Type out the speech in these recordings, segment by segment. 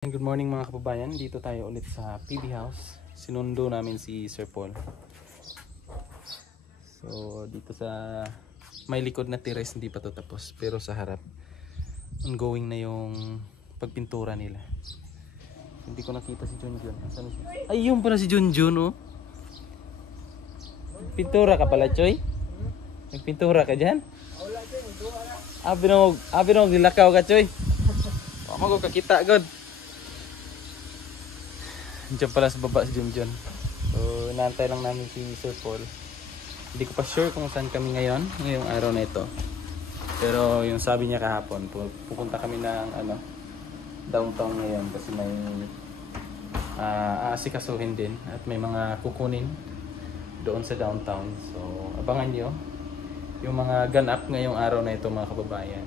Good morning mga kababayan, dito tayo ulit sa PB House. Sinundo namin si Sir Paul. So dito sa may likod na terrace hindi pa to tapos, pero sa harap ongoing na yung pagpintura nila. Hindi ko nakita si Junjun. Asan siya? Ay, yung pala si Junjun, oh. Pintura ka pala, Choy? Nagpintura ka dyan? Abi nung dilakaw ka, Choy. Pamago kakita agad. Diyan pala sa baba si Junjun. So inaantay lang namin si Sir Paul. Hindi ko pa sure kung saan kami ngayong araw na ito. Pero yung sabi niya kahapon, pupunta kami ng downtown ngayon kasi may aasikasuhin din at may mga kukunin doon sa downtown. So abangan nyo yung mga ganap ngayong araw na ito mga kababayan.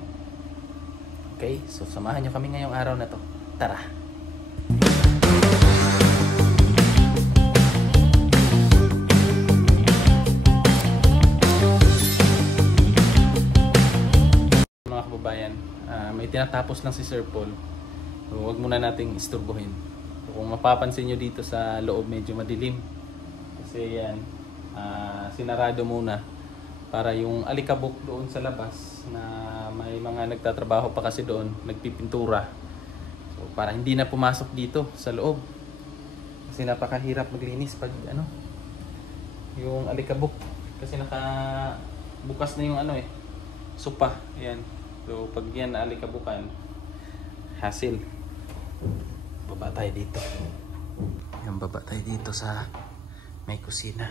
Okay, so samahan nyo kami ngayong araw na to. Tara! May tinatapos lang si Sir Paul. So, huwag muna nating isturbohin. So, kung mapapansin nyo dito sa loob medyo madilim. Kasi yan, sinarado muna para yung alikabok doon sa labas na may mga nagtatrabaho pa kasi doon, nagpipintura. So, para hindi na pumasok dito sa loob. Kasi napakahirap maglinis pag yung alikabok. Kasi nakabukas na yung supa. Yan. So pag yan alikabukan, hassle. Baba tayo dito. Yan, baba tayo dito sa may kusina.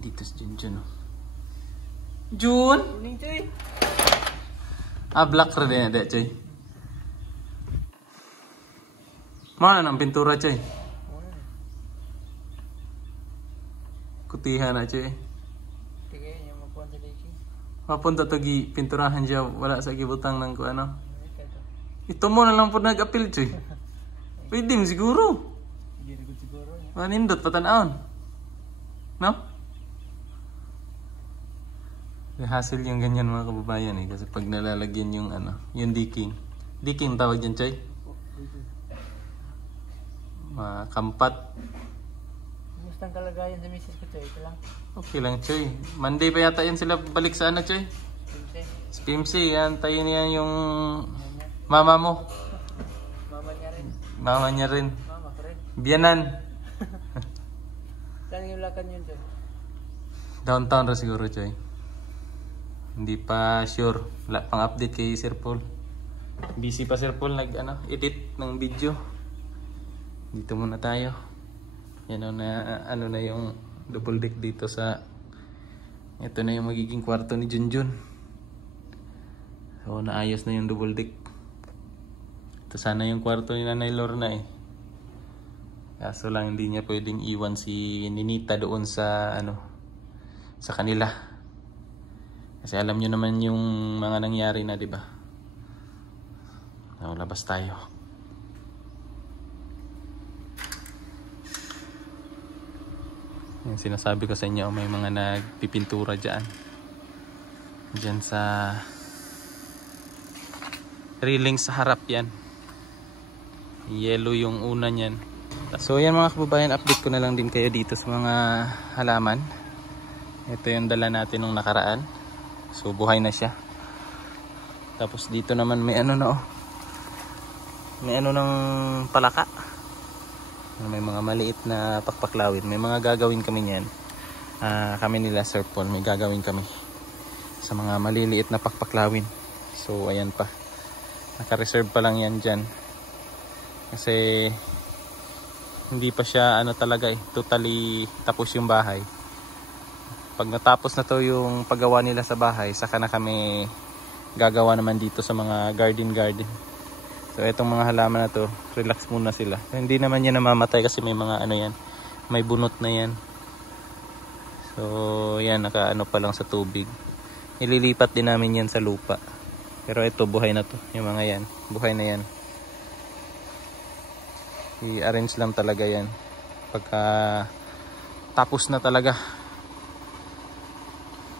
Dito si Junjun. Jun! Black rin yan, Choy. Mana ng pintura, Choy? Kutihan na, Choy. Mapunta to gi pinturahan siya, wala sa gibutang ng Ito mo na lang po nag-appeal, Choy. Pwede siguro. Manindot patanaon. No? Hassle yung ganyan mga kababayan kasi pag nalalagyan yung yung decking. Decking tawag dyan, Choy. Kampat. Ang kalagayan sa misis ko, Choy. Ito lang. Okay lang, Choy. Monday pa yata yun sila balik sa Choy? Sa PMC. Yan, tayo niya yung mama mo. Mama niya rin. Mama niya rin. Mama ko rin. Biyanan. Saan yung lakad yun, Choy? Downtown ra siguro, Choy. Hindi pa sure. Wala pang update kay Sir Paul. Busy pa Sir Paul edit ng video. Dito muna tayo. Yan na na yung double deck dito sa ito na yung magiging kwarto ni Junjun. So naayos na yung double deck. Ito sana yung kwarto ni Nanay Lorna kaso lang hindi niya pwedeng iwan si Ninita doon sa sa kanila. Kasi alam niyo naman yung mga nangyari na, 'di ba? So, labas tayo. Yung sinasabi ko sa inyo, may mga nagpipintura dyan sa railing sa harap. Yan yellow yung una nyan. So yan mga kababayan, update ko na lang din kayo dito sa mga halaman. Ito yung dala natin nung nakaraan. So buhay na siya. Tapos dito naman may may ng palaka. May mga maliit na pakpaklawin. May mga gagawin kami niyan. Kami nila Sir Paul, may gagawin kami sa mga maliliit na pakpaklawin. So ayan pa. Naka-reserve pa lang yan dyan. Kasi hindi pa siya talaga totally tapos yung bahay. Pag natapos na to yung paggawa nila sa bahay, saka na kami gagawa naman dito sa mga garden. So itong mga halaman na to, relax muna sila. Hindi naman yan namamatay kasi may mga yan, may bunot na yan. So yan, naka pa lang sa tubig. Ililipat din namin yan sa lupa. Pero ito, buhay na to. Yung mga yan, buhay na yan. I-arrange lang talaga yan. Pagka tapos na talaga.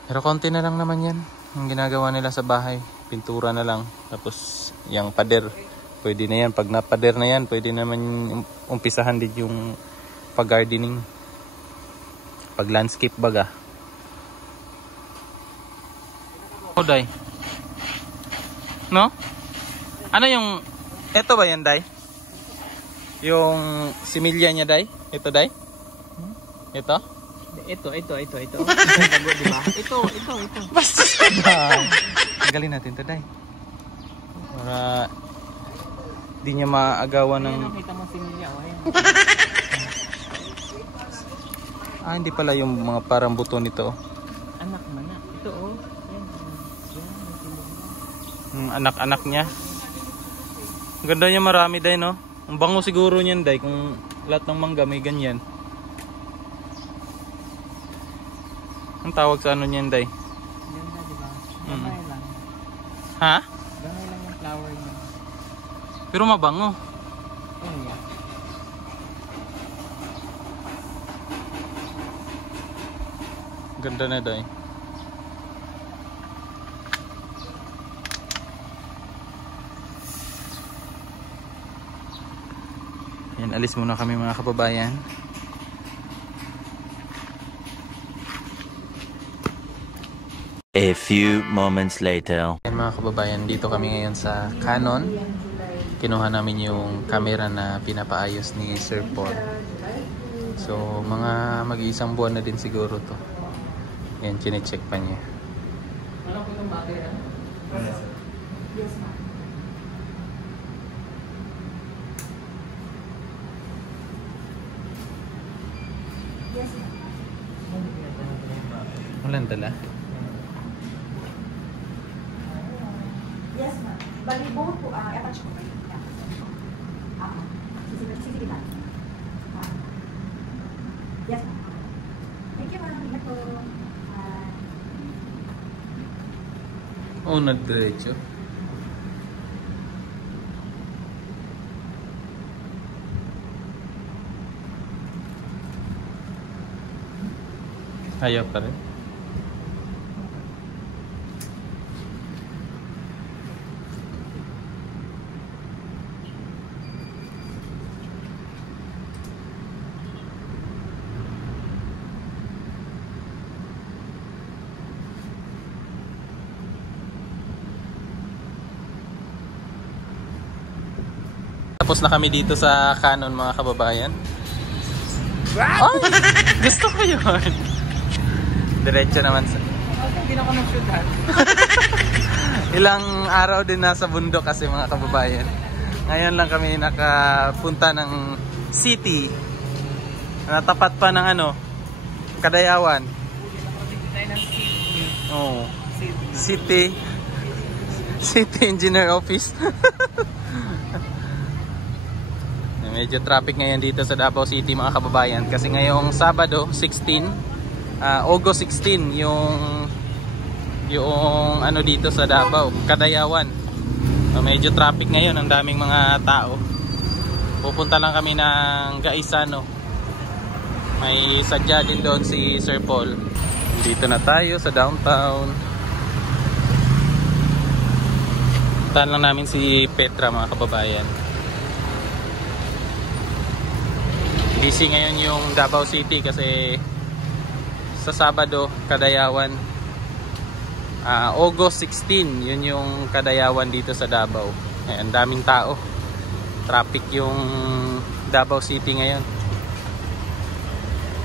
Pero konti na lang naman yan. Yung ginagawa nila sa bahay. Pintura na lang. Tapos yung pader. Pwede na yan. Pag napader na yan, pwede naman umpisahan din yung pag-gardening. Pag-landscape baga. O, Day? No? Ano yung... Ito ba yan, Day? Yung similya niya, Day? Ito, Day? Ito? Ito. Diba? Ito. Basta ka, Day. Tagalin natin ito, Day. Para di niya maagawan ng... Nakita mo similya, oh. Hindi pala yung mga parang buto nito. Anak man na. Ito, oh. Yan. Anak-anak niya. Ang ganda niya, marami, Day, no? Ang bango siguro niyan, Day, kung lahat ng mangga may ganyan. Ang tawag sa ano niyan, Day? Ganda, diba? Gamay lang. Ha? Gamay lang yung flower niya. Pero mabango. Oh, yeah. Ganda na, Day. Yan, alis muna kami mga kababayan. A few moments later. Yan mga kababayan, dito kami ngayon sa Canon. Kinuha namin yung camera na pinapaayos ni Sir Paul. So, mga mag-iisang buwan na din siguro to. Yan, chinecheck pa niya. Ano ko yung battery? Yes, ma'am. Walang dala. Yes, ma'am. Bali, both po, attach ko kayo. Sige, ma'am. Yes, ma'am. Thank you, ma'am. Ingat po. Nagdiretso. Ayaw pa rin. Tapos na kami dito sa Canon mga kababayan. Ay! Gusto ko yun! Diretso naman sa... Hindi na ako nag-shoot. Ilang araw din nasa bundok kasi mga kababayan. Ngayon lang kami nakapunta ng city. Natapat pa ng Kadayawan. Oh. City Engineer Office. Medyo traffic ngayon dito sa Davao City mga kababayan kasi ngayong Sabado 16 August 16 yung dito sa Davao, Kadayawan. Medyo traffic ngayon, ang daming mga tao. Pupunta lang kami ng Gaisano. May sadya din doon si Sir Paul. Dito na tayo sa downtown. Puntahan lang namin si Petra mga kababayan. Busy ngayon yung Davao City kasi sa Sabado, Kadayawan. August 16, yun yung Kadayawan dito sa Davao. Ang daming tao. Traffic yung Davao City ngayon.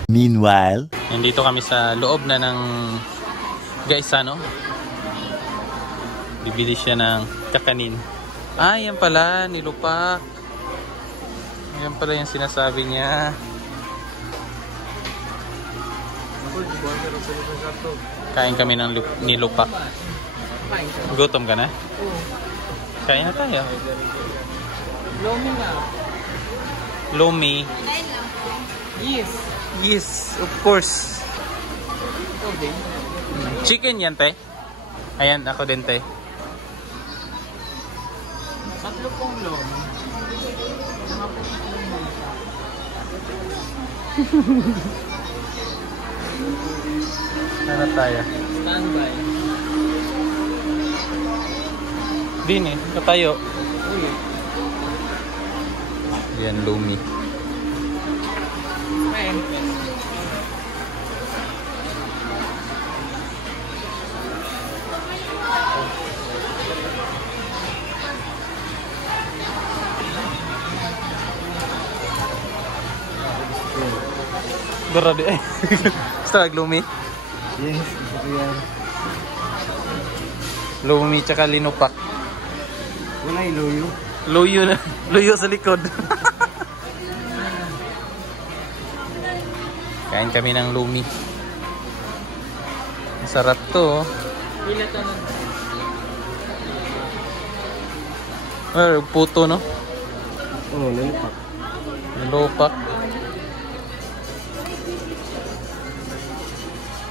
Meanwhile, Nandito kami sa loob na ng Gaisano. Bibili siya ng kakanin. Yan pala, nilupak. Yan pala yung sinasabi niya. Kain kami ng nilupak. Gutom ka na? Oo. Kain na tayo. Lomi na. Lomi. Yes. Yes, of course. Ito din. Chicken yan, te. Ayan, ako din, te. Tatlo pong lomi. Mga po tatlong mansa. Ano tayo? Standby. Din eh, katayo. Uy. Yan, lumi. Grabe eh. Gusto lumi? Yes, gusto ko yan. Lumi tsaka linupak. Wala yung luyo. Luyo na. Luyo sa likod. Kain kami ng lumi. Masarap to. Puto no? Oo, lilipak. Linupak.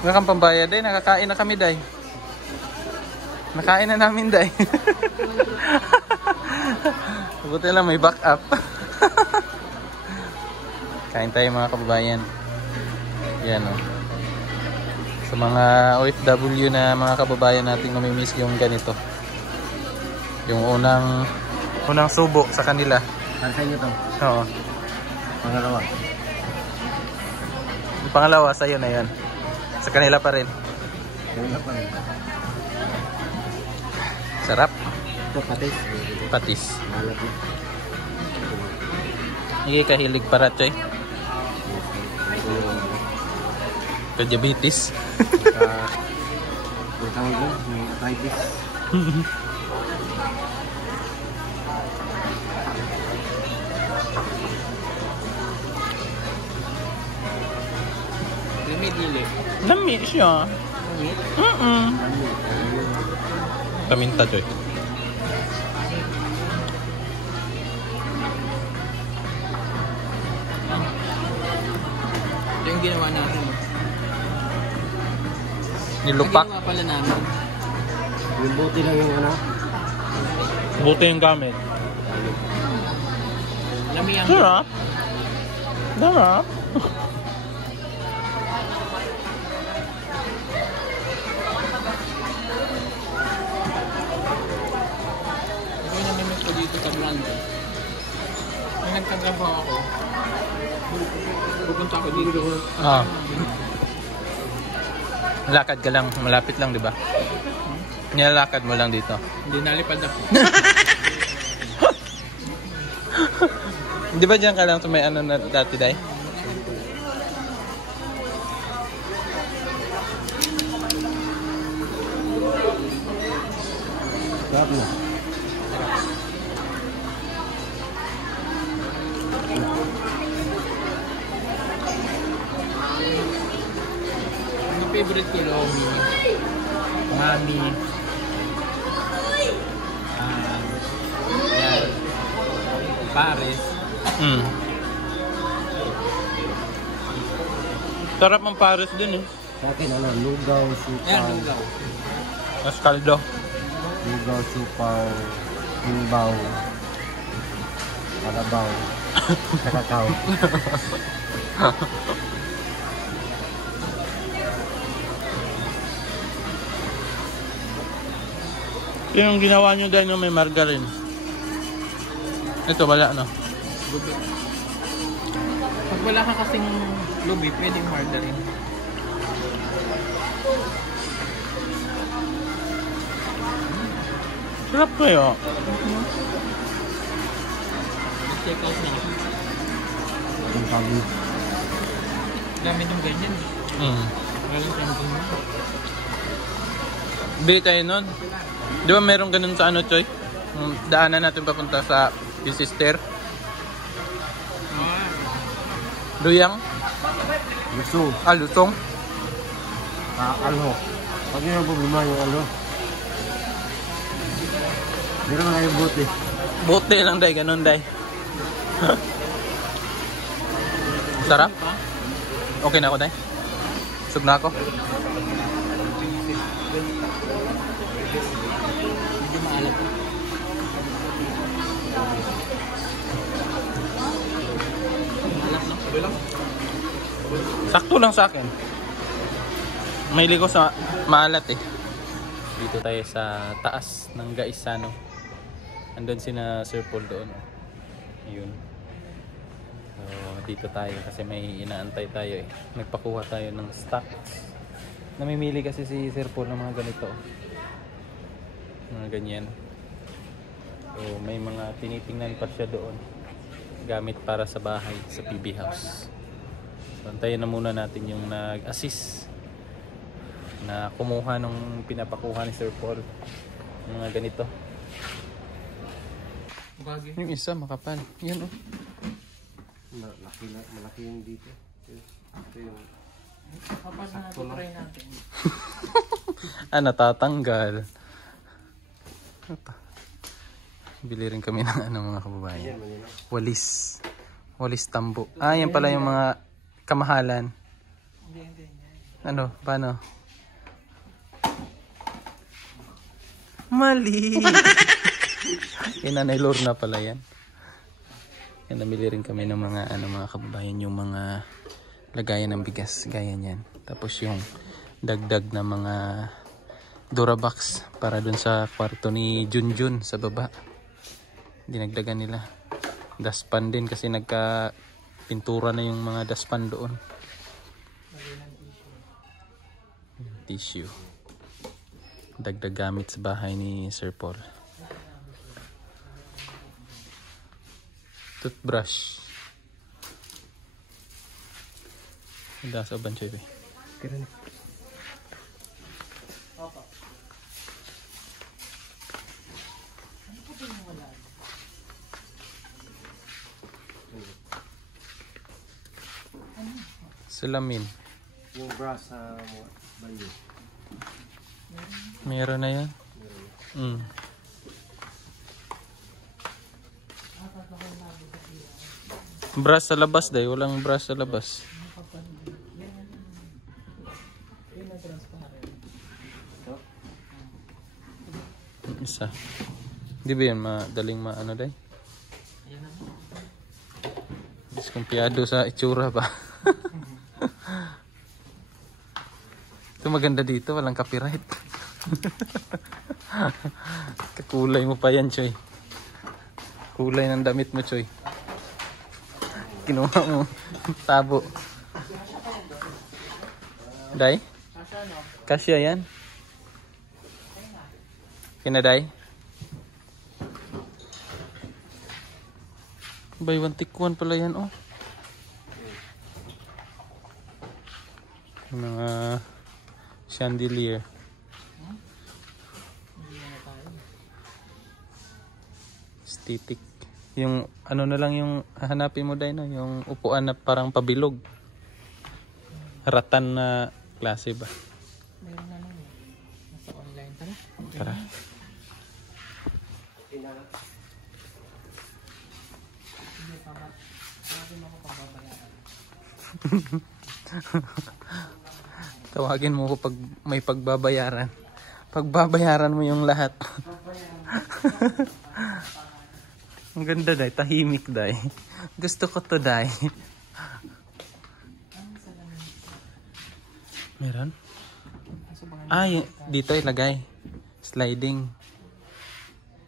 Nga kang pambayad eh. Nakakain na kami day. Nakain na namin day. Buti lang may backup. Kain tayo mga kababayan. Yan o. Sa mga OFW na mga kababayan natin namimiss yung ganito. Yung unang subo sa kanila. Para sa inyo to. Oo. Pangalawa. Yung pangalawa sa'yo na yan. Sa kanila pa rin. Kanila pa rin. Sarap. Ito, patis. Patis. Malat na. Hindi kahilig para choy. Ka-diabetes. Yung tawag doon, yung arthritis. Dili. Lami siya. Paminta choy. Ito yung ginawa natin. Nilupak. Ginawa pala namin. Yung buti lang yung ano. Buti yung gamit. Lami ang... Sarap. Sarap. Ito yung namimit ko dito sa Blando. Nung nagtatrabaho ako, pupunta ako dito. Ah. Lakad ka lang, malapit lang, di ba? Nilalakad mo lang dito. Hindi nalipad ako. Di ba dyan ka lang sa may ano na dati, Day? Sarap na. Ang favorite ko lomi, mami, yan, pares. Sarap ang pares dun eh. Sa akin, ano, lugaw, supaw. Yan, lugaw. Mas kaldo. Lugaw, supaw, himbaw, kalabaw, kakakaw. Yung ginawa nyo dahil yung may margarine. Ito wala no? Lubi. Pag wala ka kasing lubi, pwedeng margarine. Sarap kayo. Check out na ako. Ang sabi. Gamit yung ganyan. Walang camping mo. Bili tayo nun. Di ba meron ganun sa ano, Choy? Daanan natin papunta sa sister. Luyang? Gusto. Lusong? Ano? Pag yun ang problema yung ano. Hindi naman kayo buti. Bote lang, Day. Ganun, Day. Sarap? Okay na ako, Day? Sug na ako? Medyo maalat. Maalat lang. Sabi lang. Sakto lang sa akin. May liko sa maalat eh. Dito tayo sa taas ng Gaisano. Andun sina Sir Paul doon. Ayun. dito tayo kasi may inaantay tayo eh. Nagpakuha tayo ng stocks. Namimili kasi si Sir Paul ng mga ganito. Mga ganyan. So may mga tinitingnan pa siya doon. Gamit para sa bahay sa PB House. So antayin na muna natin yung nag-assist na kumuha nung pinapakuha ni Sir Paul. Mga ganito. Bagay. Yung isa makapal. Yan oh. Malaki yung dito. Ito yung... Kapag na-try natin. Natatanggal. Bili rin kami ng mga kababayan. Walis. Walis tambo. Yan pala yung mga kamahalan. Hindi. Ano? Paano? Mali! Nanay Lorna pala yan. Yan, namili rin kami ng mga mga kababayan, yung mga lagayan ng bigas, gaya niyan. Tapos yung dagdag na mga Durabox para dun sa kwarto ni Junjun sa baba. Dinagdagan nila. Daspan din kasi nagka-pintura na yung mga daspan doon. Tissue. Dagdag gamit sa bahay ni Sir Paul. Toothbrush. Das oban cewek. Kira nih. Salamin. Yung brass sa banyo. Meron na yan. Brass sa labas dahil walang brass sa labas. Isa. Di ba yan madaling maano dahil? Diskumpiyado sa itsura pa. Ito maganda dito, walang copyright. Kakulay mo pa yan, Choy. Kulay ng damit mo, Choy. Kinuha mo. Tabo. Day? Kasya yan? Kinaday? Buy one take one pala yan, oh. Mga chandelier. Aesthetic. Yung ano na lang yung hahanapin mo dahil, no? Yung upuan na parang pabilog. Ratan na klase ba? Meron na nun. Nasa online. Tara. Hindi pa ba? Tawagin mo ko pagbabayaran. Tawagin mo ko pag may pagbabayaran. Pagbabayaran mo yung lahat. Ang ganda dahil. Tahimik dahil. Gusto ko to dahil. Meron? Dito ilagay. Sliding.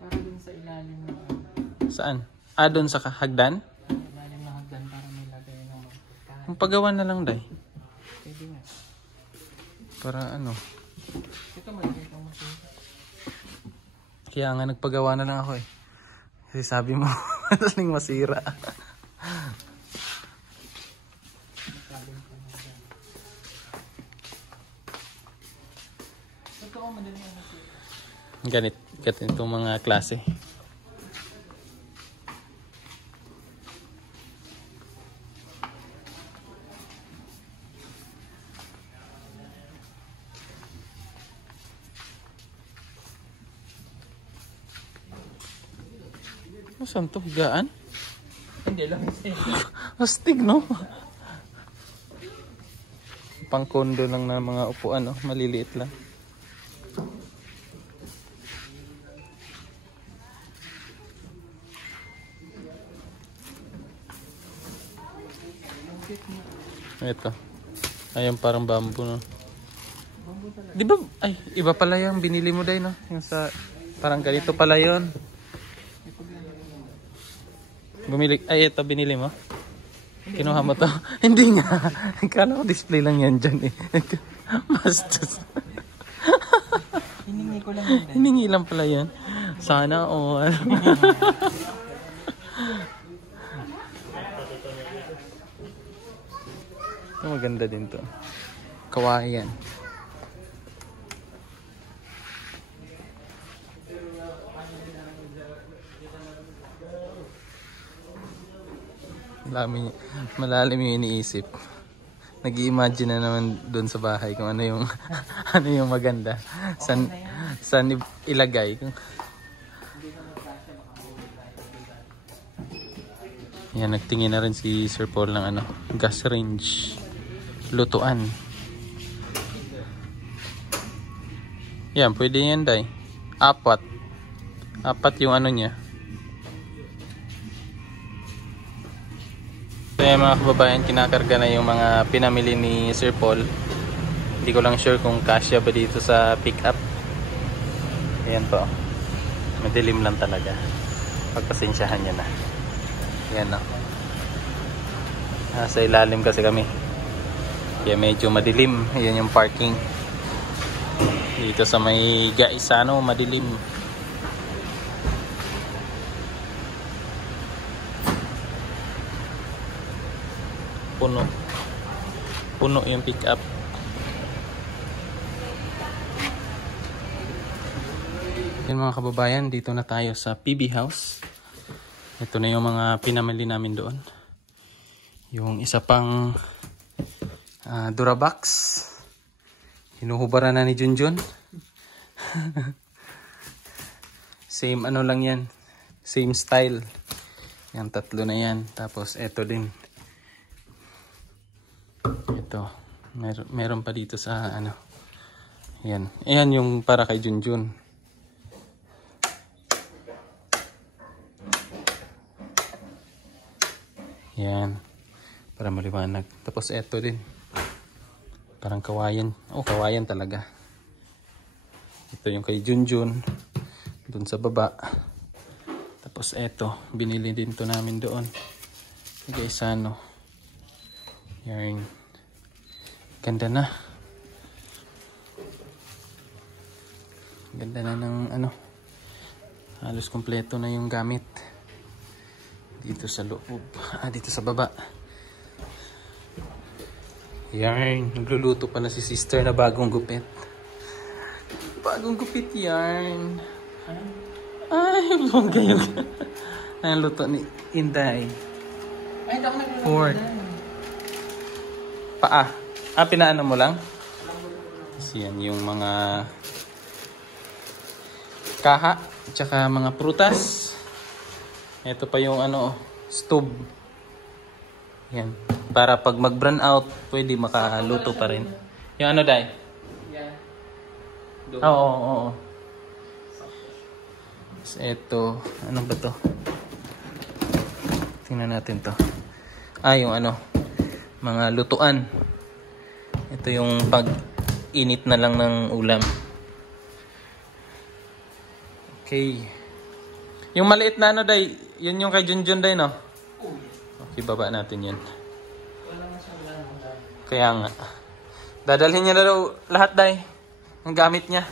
Para dun sa ilalim ng Saan? Doon sa hagdan? ilalim ng hagdan para may lagay ng pagkain. Ang paggawa na lang dahil. Pwede nga. Para ano. Ito malagay kang machine. Kaya nga nagpagawa na lang ako eh. Kasi sabi mo, madaling masira. Totoo, madaling ang masira. Ganito itong mga klase. Saan to? Higaan? Hindi lang kasi. Astig, no? Pang kondo lang na mga upuan, no? Maliliit lang. Ito. Ayun, parang bamboo, no? Di ba? Ay, iba pala yung binili mo dahil, no? Yung sa, parang ganito pala yun. Bumili, ito binili mo? Kinuha mo to? Hindi nga. Kala ko display lang yan dyan eh. Bastos. Hiningi ko lang yun. Hiningi lang pala yan. Sana all. Ito maganda din to. Kawaii yan. Malalim yung iniisip. Nag-i-imagine na naman doon sa bahay kung ano yung ano yung maganda. Saan ilagay. Yan, nagtingin na rin si Sir Paul ng ano, gas range. Lutuan. Yan, pwede yan, Day. 4 yung ano niya. So yan mga kababayan, kinakarga na yung mga pinamili ni Sir Paul. Hindi ko lang sure kung kasya ba dito sa pick up. Ayan po. Madilim lang talaga. Pagpasensyahan nyo na. Ayan no. Sa ilalim kasi kami. Kaya medyo madilim. Ayan yung parking. Dito sa may Gaisano, madilim. Puno yung pick up. Yan mga kababayan, dito na tayo sa PB House. Ito na yung mga pinamili namin doon. Yung isa pang Durabox. Hinuhubaran na ni Junjun. Same ano lang yan. Same style. Yan, 3 na yan. Tapos eto din. Ito, meron pa dito sa ano. Ayan. Ayan yung para kay Junjun. Ayan. Para maliwanag. Tapos eto din. Parang kawayan. Oh, kawayan talaga. Ito yung kay Junjun. Doon sa baba. Tapos eto. Binili din to namin doon. Gaisano. Ayan. Ganda na. Ganda na ng ano. Halos kompleto na yung gamit. Dito sa loob. Dito sa baba. Yarn. Nagluluto pa na si sister na bagong gupit. Bagong gupit yarn. Ay, bongga yung ang luto ni Inday. Ay, hindi ako nagluluto. Ford. Paa. Pinaano mo lang? Kasi yan yung mga kaha, tsaka mga prutas. Ito pa yung ano, stove. Yan. Para pag mag-burn out, pwede makaluto pa rin. Yung ano, Day? Yan. Oo. So, ito, ano ba to? Tingnan natin to. Yung ano, mga lutuan. Ito yung pag-init na lang ng ulam. Okay. Yung maliit na ano, Day, yun yung kay Junjun, Day, no? Okay, baba natin yan. Kaya nga. Dadalhin niya na daw lahat, Day. Ang gamit niya.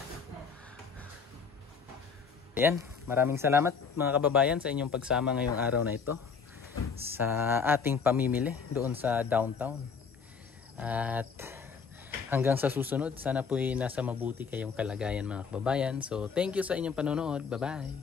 Ayan. Maraming salamat mga kababayan sa inyong pagsama ngayong araw na ito. Sa ating pamimili doon sa downtown. At hanggang sa susunod, sana po'y nasa mabuti kayong kalagayan mga kababayan. So, thank you sa inyong panonood. Bye-bye!